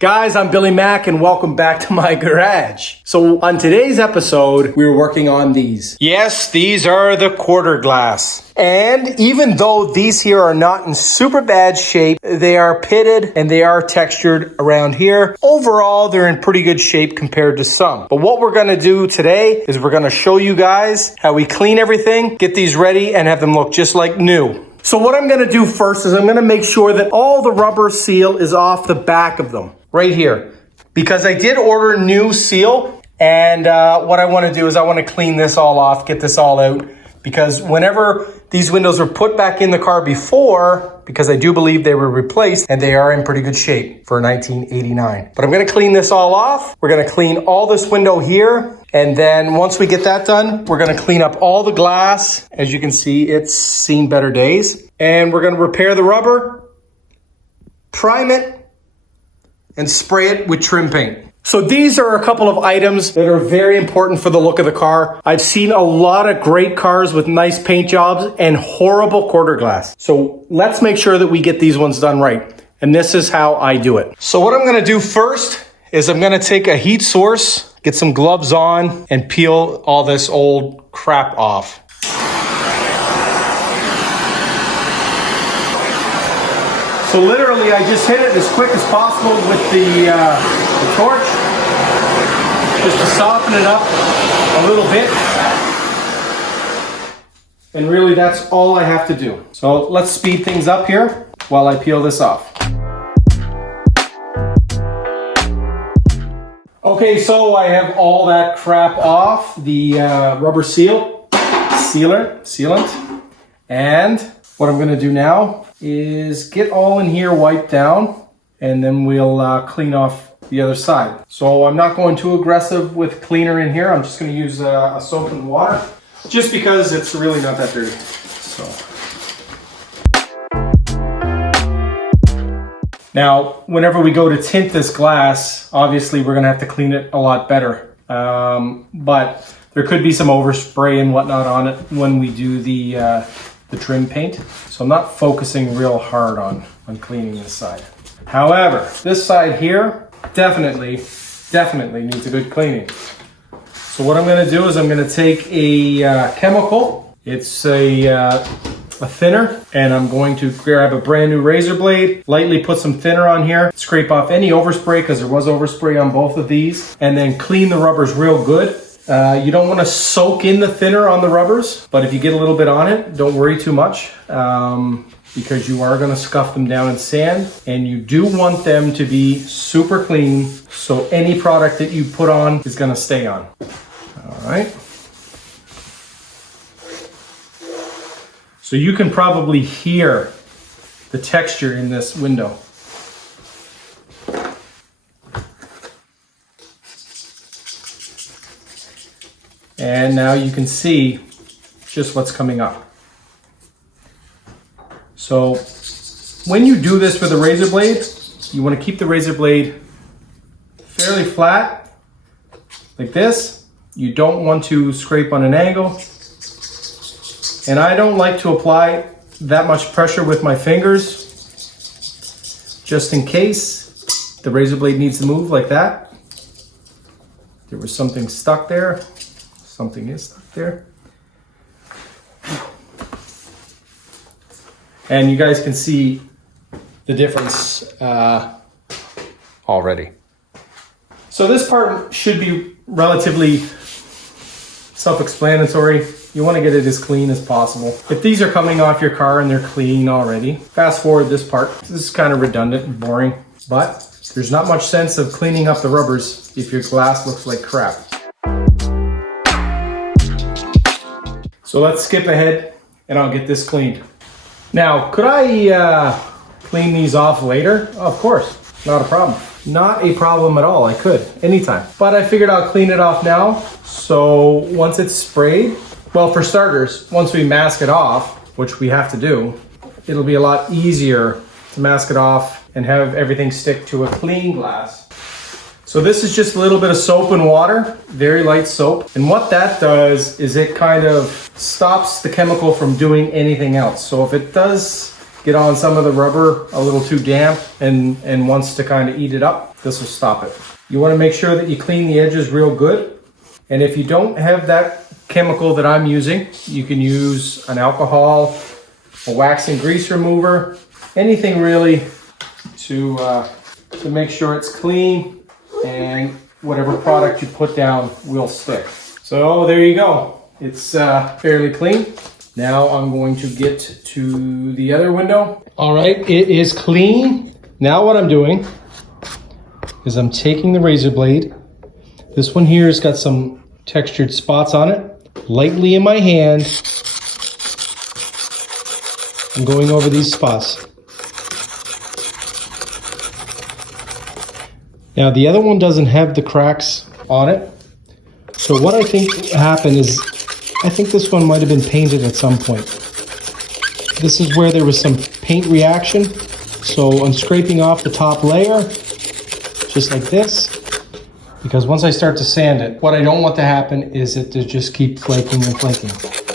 Guys, I'm Billy Mack and welcome back to my garage. So on today's episode, we were working on these. Yes, these are the quarter glass. And even though these here are not in super bad shape, they are pitted and they are textured around here. Overall, they're in pretty good shape compared to some. But what we're gonna do today is we're gonna show you guys how we clean everything, get these ready, and have them look just like new. So what I'm gonna do first is I'm gonna make sure that all the rubber seal is off the back of them. Right here, because I did order new seal, and what I want to do is I want to clean this all off, get this all out, because whenever these windows were put back in the car before, because I do believe they were replaced, and they are in pretty good shape for 1989. But I'm going to clean this all off. We're going to clean all this window here, and then once we get that done, we're going to clean up all the glass. As you can see, it's seen better days. And we're going to repair the rubber, prime it, and spray it with trim paint. So these are a couple of items that are very important for the look of the car. I've seen a lot of great cars with nice paint jobs and horrible quarter glass. So let's make sure that we get these ones done right. And this is how I do it. So what I'm gonna do first is I'm gonna take a heat source, get some gloves on, and peel all this old crap off. So literally, I just hit it as quick as possible with the torch, just to soften it up a little bit. And really, that's all I have to do. So let's speed things up here while I peel this off. Okay, so I have all that crap off, the rubber sealant, and what I'm gonna do now is get all in here wiped down, and then we'll clean off the other side. So I'm not going too aggressive with cleaner in here. I'm just going to use a soap and water, just because it's really not that dirty. So now, whenever we go to tint this glass, obviously we're going to have to clean it a lot better. But there could be some overspray and whatnot on it when we do the trim paint. So I'm not focusing real hard on cleaning this side. However, this side here definitely needs a good cleaning. So what I'm gonna do is I'm gonna take a chemical. It's a thinner, and I'm going to grab a brand new razor blade, lightly put some thinner on here, scrape off any overspray, because there was overspray on both of these, and then clean the rubbers real good. You don't want to soak in the thinner on the rubbers, but if you get a little bit on it, don't worry too much, because you are going to scuff them down in sand, and you do want them to be super clean, so any product that you put on is going to stay on. All right. So you can probably hear the texture in this window. And now you can see just what's coming up. So when you do this with a razor blade, you want to keep the razor blade fairly flat, like this. You don't want to scrape on an angle. And I don't like to apply that much pressure with my fingers, just in case the razor blade needs to move like that. There was something stuck there. Something is stuck there. And you guys can see the difference already. So this part should be relatively self-explanatory. You want to get it as clean as possible. If these are coming off your car and they're clean already, fast forward this part. This is kind of redundant and boring, but there's not much sense of cleaning up the rubbers if your glass looks like crap. So let's skip ahead and I'll get this cleaned. Now, could I clean these off later? Oh, of course, not a problem. Not a problem at all, I could, anytime. But I figured I'll clean it off now. So once it's sprayed, well, for starters, once we mask it off, which we have to do, it'll be a lot easier to mask it off and have everything stick to a clean glass. So this is just a little bit of soap and water, very light soap. And what that does is it kind of stops the chemical from doing anything else. So if it does get on some of the rubber a little too damp and wants to kind of eat it up, this will stop it. You want to make sure that you clean the edges real good. And if you don't have that chemical that I'm using, you can use an alcohol, a wax and grease remover, anything really to make sure it's clean and whatever product you put down will stick. So there you go. It's fairly clean. Now I'm going to get to the other window. All right, it is clean. Now what I'm doing is I'm taking the razor blade. This one here has got some textured spots on it. Lightly in my hand, I'm going over these spots. Now the other one doesn't have the cracks on it. So what I think happened is, I think this one might have been painted at some point. This is where there was some paint reaction. So I'm scraping off the top layer, just like this. Because once I start to sand it, what I don't want to happen is it to just keep flaking and flaking.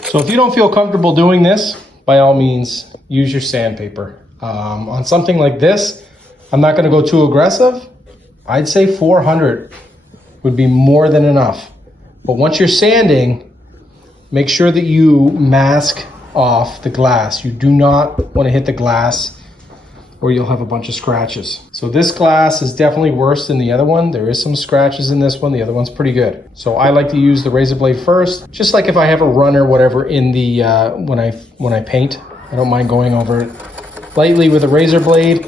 So if you don't feel comfortable doing this, by all means, use your sandpaper. On something like this, I'm not gonna go too aggressive. I'd say 400 would be more than enough. But once you're sanding, make sure that you mask off the glass. You do not want to hit the glass or you'll have a bunch of scratches. So this glass is definitely worse than the other one. There is some scratches in this one. The other one's pretty good. So I like to use the razor blade first, just like if I have a run or whatever in the when I paint. I don't mind going over it lightly with a razor blade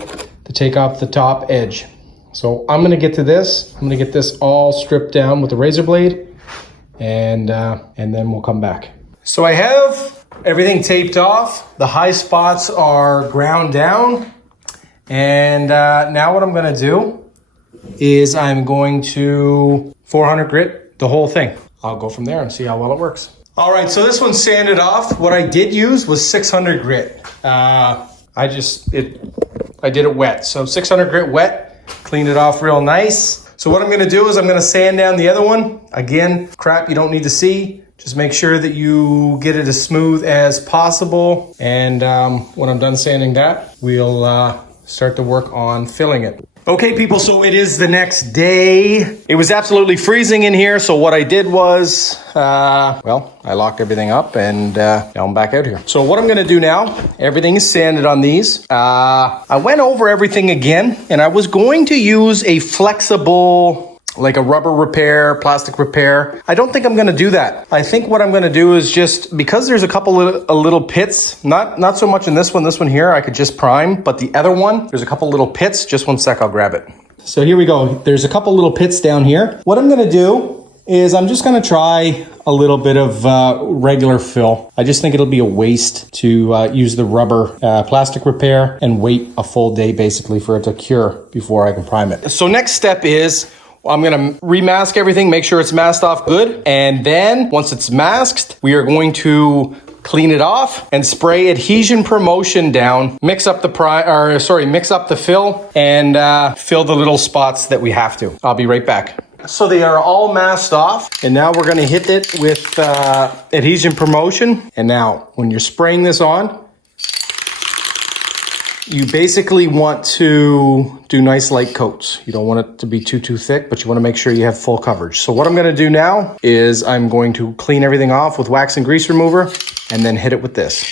to take off the top edge. So I'm gonna get to this. I'm gonna get this all stripped down with the razor blade, and then we'll come back. So I have everything taped off. The high spots are ground down. And now what I'm gonna do is I'm going to 400 grit the whole thing. I'll go from there and see how well it works. All right, so this one's sanded off. What I did use was 600 grit. I did it wet. So 600 grit wet, cleaned it off real nice. So what I'm gonna do is I'm gonna sand down the other one. Again, crap you don't need to see. Just make sure that you get it as smooth as possible. And when I'm done sanding that, we'll start to work on filling it. Okay, people, so it is the next day. It was absolutely freezing in here, so what I did was, I locked everything up and now I'm back out here. So what I'm gonna do now, everything is sanded on these. I went over everything again, and I was going to use a flexible, like a rubber repair, plastic repair. I don't think I'm gonna do that. I think what I'm gonna do is just, because there's a couple of little pits, not so much in this one here, I could just prime, but the other one, there's a couple little pits. Just one sec, I'll grab it. So here we go. There's a couple little pits down here. What I'm gonna do is I'm just gonna try a little bit of regular fill. I just think it'll be a waste to use the rubber plastic repair and wait a full day basically for it to cure before I can prime it. So next step is, I'm gonna remask everything, make sure it's masked off good. And then once it's masked, we are going to clean it off and spray adhesion promotion down, mix up the fill and fill the little spots that we have to. I'll be right back. So they are all masked off, and now we're gonna hit it with adhesion promotion. And now when you're spraying this on, you basically want to do nice light coats. You don't want it to be too thick, but you want to make sure you have full coverage. So what I'm going to do now is I'm going to clean everything off with wax and grease remover and then hit it with this.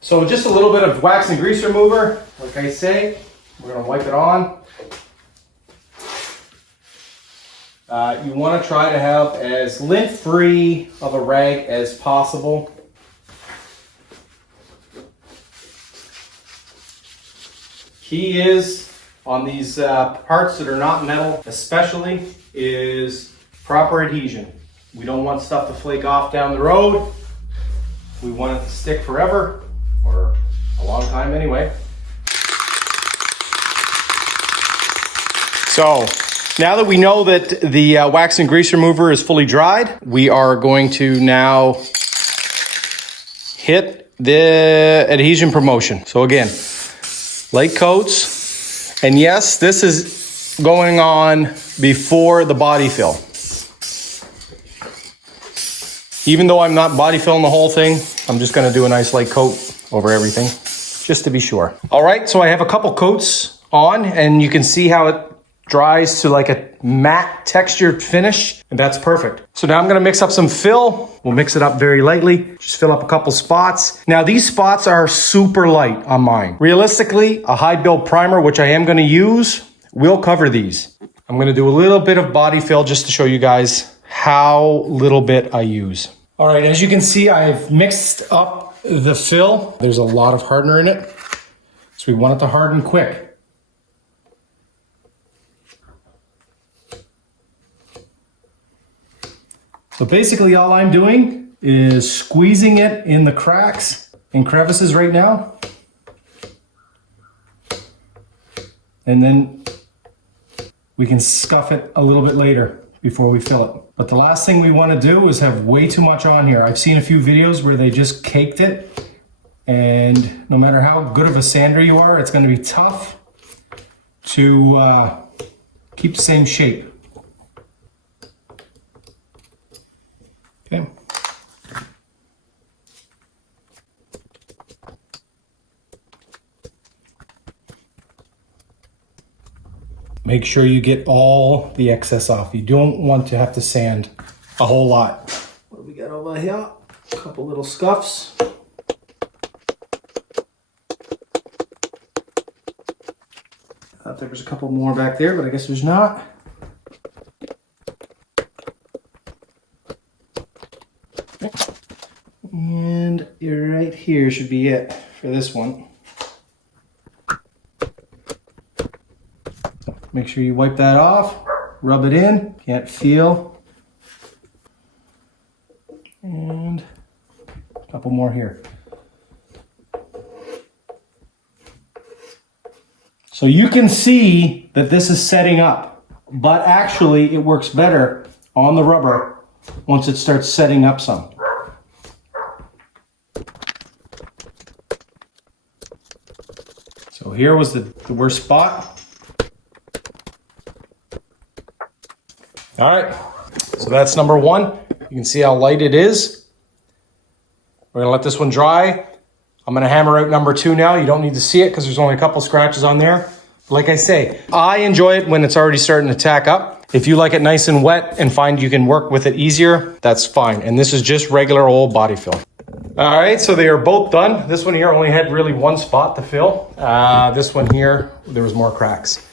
So just a little bit of wax and grease remover. Like I say, we're going to wipe it on. You want to try to have as lint-free of a rag as possible. Key is, on these parts that are not metal especially, is proper adhesion. We don't want stuff to flake off down the road. We want it to stick forever, or a long time anyway. So now that we know that the wax and grease remover is fully dried, we are going to now hit the adhesion promotion. So again, light coats, and yes, this is going on before the body fill. Even though I'm not body filling the whole thing, I'm just gonna do a nice light coat over everything, just to be sure. All right, so I have a couple coats on, and you can see how it dries to like a matte textured finish, and that's perfect. So now I'm gonna mix up some fill. We'll mix it up very lightly. Just fill up a couple spots. Now these spots are super light on mine. Realistically, a high build primer, which I am gonna use, will cover these. I'm gonna do a little bit of body fill just to show you guys how little bit I use. All right, as you can see, I've mixed up the fill. There's a lot of hardener in it, so we want it to harden quick. So basically all I'm doing is squeezing it in the cracks and crevices right now. And then we can scuff it a little bit later before we fill it. But the last thing we want to do is have way too much on here. I've seen a few videos where they just caked it, and no matter how good of a sander you are, it's going to be tough to keep the same shape. Okay. Make sure you get all the excess off. You don't want to have to sand a whole lot. What do we got over here? A couple little scuffs. I thought there was a couple more back there, but I guess there's not. And right here should be it for this one. Make sure you wipe that off, rub it in, can't feel. And a couple more here. So you can see that this is setting up, but actually it works better on the rubber once it starts setting up some. So here was the worst spot. All right, so that's number one. You can see how light it is. We're gonna let this one dry. I'm gonna hammer out number two now. You don't need to see it because there's only a couple scratches on there. Like I say, I enjoy it when it's already starting to tack up. If you like it nice and wet and find you can work with it easier, that's fine. And this is just regular old body fill. All right, so they are both done. This one here only had really one spot to fill. This one here, there was more cracks.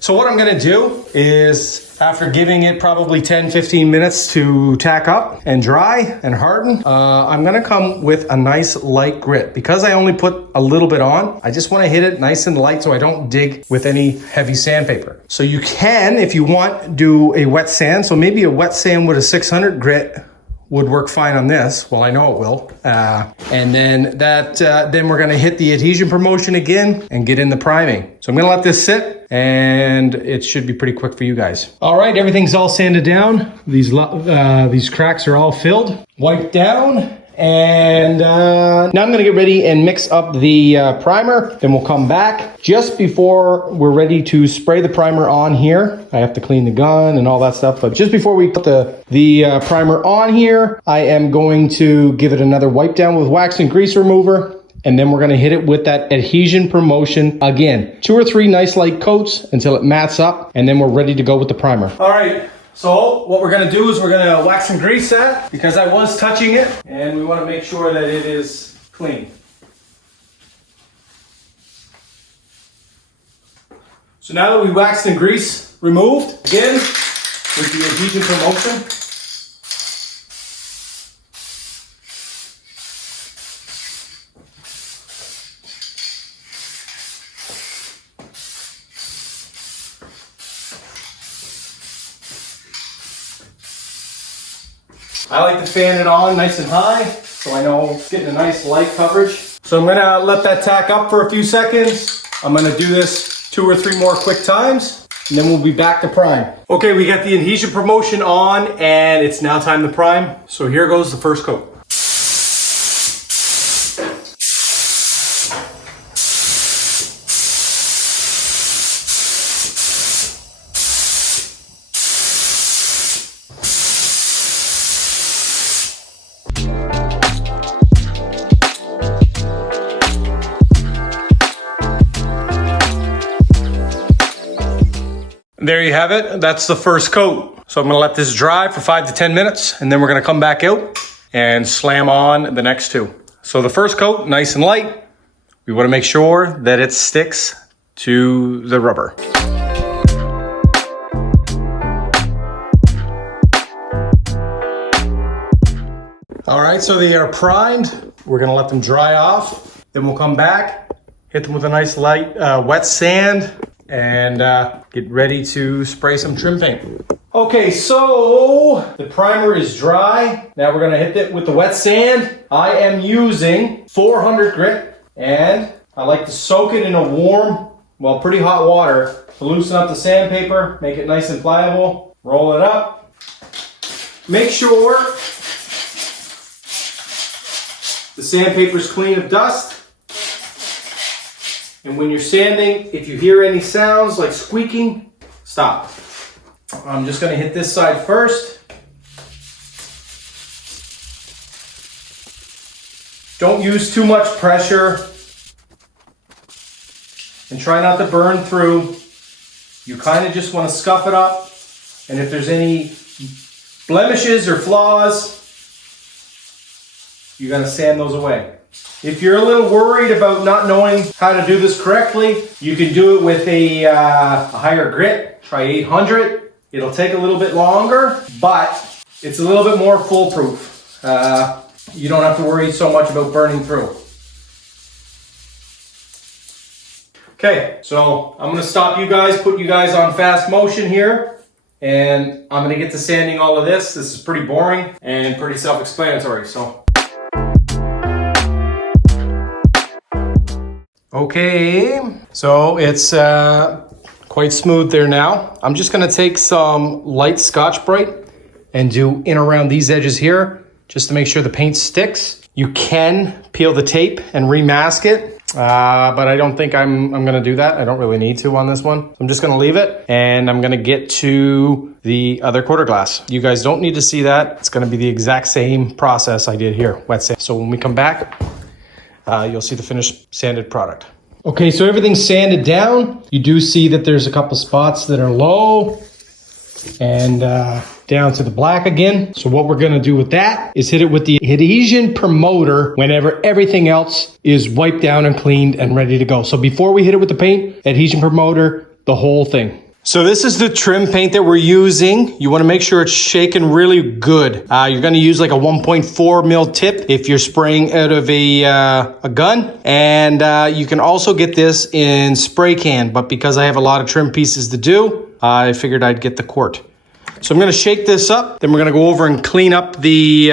So what I'm gonna do is, after giving it probably 10-15 minutes to tack up and dry and harden, I'm gonna come with a nice light grit. Because I only put a little bit on, I just wanna hit it nice and light so I don't dig with any heavy sandpaper. So you can, if you want, do a wet sand. So maybe a wet sand with a 600 grit would work fine on this. Well, I know it will. And then then we're gonna hit the adhesion promotion again and get in the priming. So I'm gonna let this sit, and it should be pretty quick for you guys. All right, everything's all sanded down. These cracks are all filled, wiped down. And now I'm gonna get ready and mix up the primer. Then we'll come back just before we're ready to spray the primer on here. I have to clean the gun and all that stuff, but just before we put the primer on here, I am going to give it another wipe down with wax and grease remover. And then we're gonna hit it with that adhesion promotion again. 2 or 3 nice light coats until it mats up, and then we're ready to go with the primer. All right. So what we're gonna do is we're gonna wax and grease that because I was touching it, and we wanna make sure that it is clean. So now that we waxed and grease removed, again, with the adhesion promotion, I like to fan it on nice and high, so I know it's getting a nice light coverage. So I'm gonna let that tack up for a few seconds. I'm gonna do this 2 or 3 more quick times, and then we'll be back to prime. Okay, we got the adhesion promotion on, and it's now time to prime. So here goes the first coat. there you have it. That's the first coat. So I'm gonna let this dry for 5 to 10 minutes, and then we're gonna come back out and slam on the next two. So the first coat, nice and light. We wanna make sure that it sticks to the rubber. All right, so they are primed. We're gonna let them dry off. Then we'll come back, hit them with a nice light wet sand, and get ready to spray some trim paint. Okay, so the primer is dry. Now we're gonna hit it with the wet sand. I am using 400 grit, and I like to soak it in a warm, well, pretty hot water to loosen up the sandpaper, make it nice and pliable. Roll it up. Make sure the sandpaper is clean of dust. And when you're sanding, if you hear any sounds like squeaking, stop. I'm just gonna hit this side first. Don't use too much pressure. And try not to burn through. You kind of just want to scuff it up. And if there's any blemishes or flaws, you're gonna sand those away. If you're a little worried about not knowing how to do this correctly, you can do it with a higher grit. Try 800. It'll take a little bit longer, but it's a little bit more foolproof. You don't have to worry so much about burning through. Okay, so I'm gonna stop you guys, put you guys on fast motion here, and I'm gonna get to sanding all of this. This is pretty boring and pretty self-explanatory, so. Okay, so it's quite smooth there now. I'm just gonna take some light Scotch-Brite and do in around these edges here, just to make sure the paint sticks. You can peel the tape and remask it, but I don't think I'm gonna do that. I don't really need to on this one. So I'm just gonna leave it, and I'm gonna get to the other quarter glass. You guys don't need to see that. It's gonna be the exact same process I did here, wet sand. So when we come back, you'll see the finished sanded product. Okay, so everything's sanded down. You do see that there's a couple spots that are low and down to the black again. So what we're gonna do with that is hit it with the adhesion promoter whenever everything else is wiped down and cleaned and ready to go. So before we hit it with the paint, adhesion promoter, the whole thing. So this is the trim paint that we're using. You wanna make sure it's shaken really good. You're gonna use like a 1.4 mil tip if you're spraying out of a gun. And you can also get this in spray can, but because I have a lot of trim pieces to do, I figured I'd get the quart. So I'm gonna shake this up, then we're gonna go over and clean up the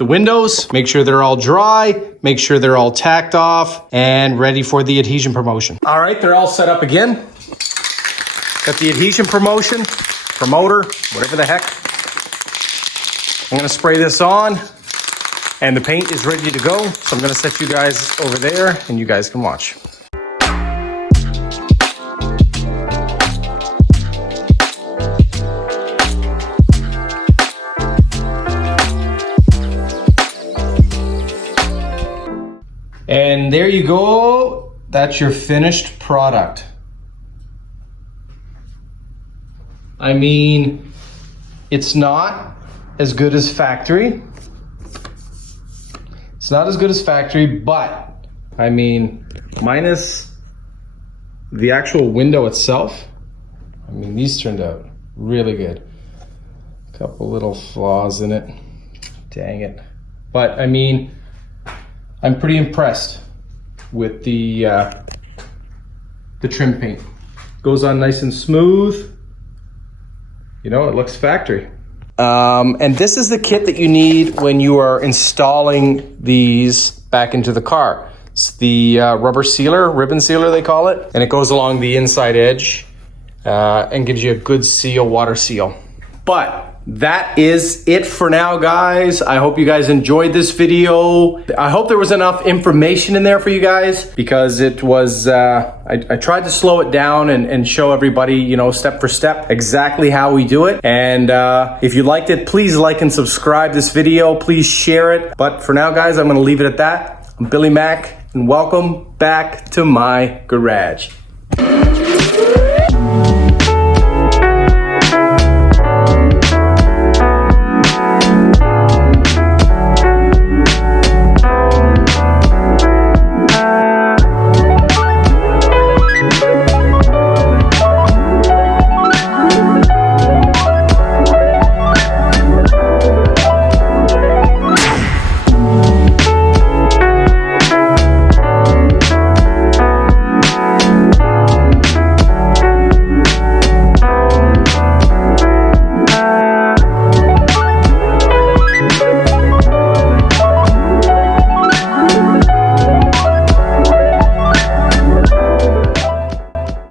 windows, make sure they're all dry, make sure they're all tacked off and ready for the adhesion promotion. All right, they're all set up again. Got the adhesion promoter, whatever the heck. I'm gonna spray this on and the paint is ready to go. So I'm gonna set you guys over there and you guys can watch. And there you go. That's your finished product. I mean, it's not as good as factory. It's not as good as factory, but I mean, minus the actual window itself, I mean, these turned out really good. A couple little flaws in it. Dang it. But I mean, I'm pretty impressed with the trim paint. Goes on nice and smooth. You know, it looks factory. And this is the kit that you need when you are installing these back into the car. It's the rubber sealer, ribbon sealer they call it. And it goes along the inside edge and gives you a good seal, water seal. But that is it for now, guys. I hope you guys enjoyed this video. I hope there was enough information in there for you guys, because it was, I tried to slow it down and show everybody, you know, step for step, exactly how we do it. And if you liked it, please like and subscribe this video. Please share it. But for now, guys, I'm gonna leave it at that. I'm Billy Mack, and welcome back to my garage.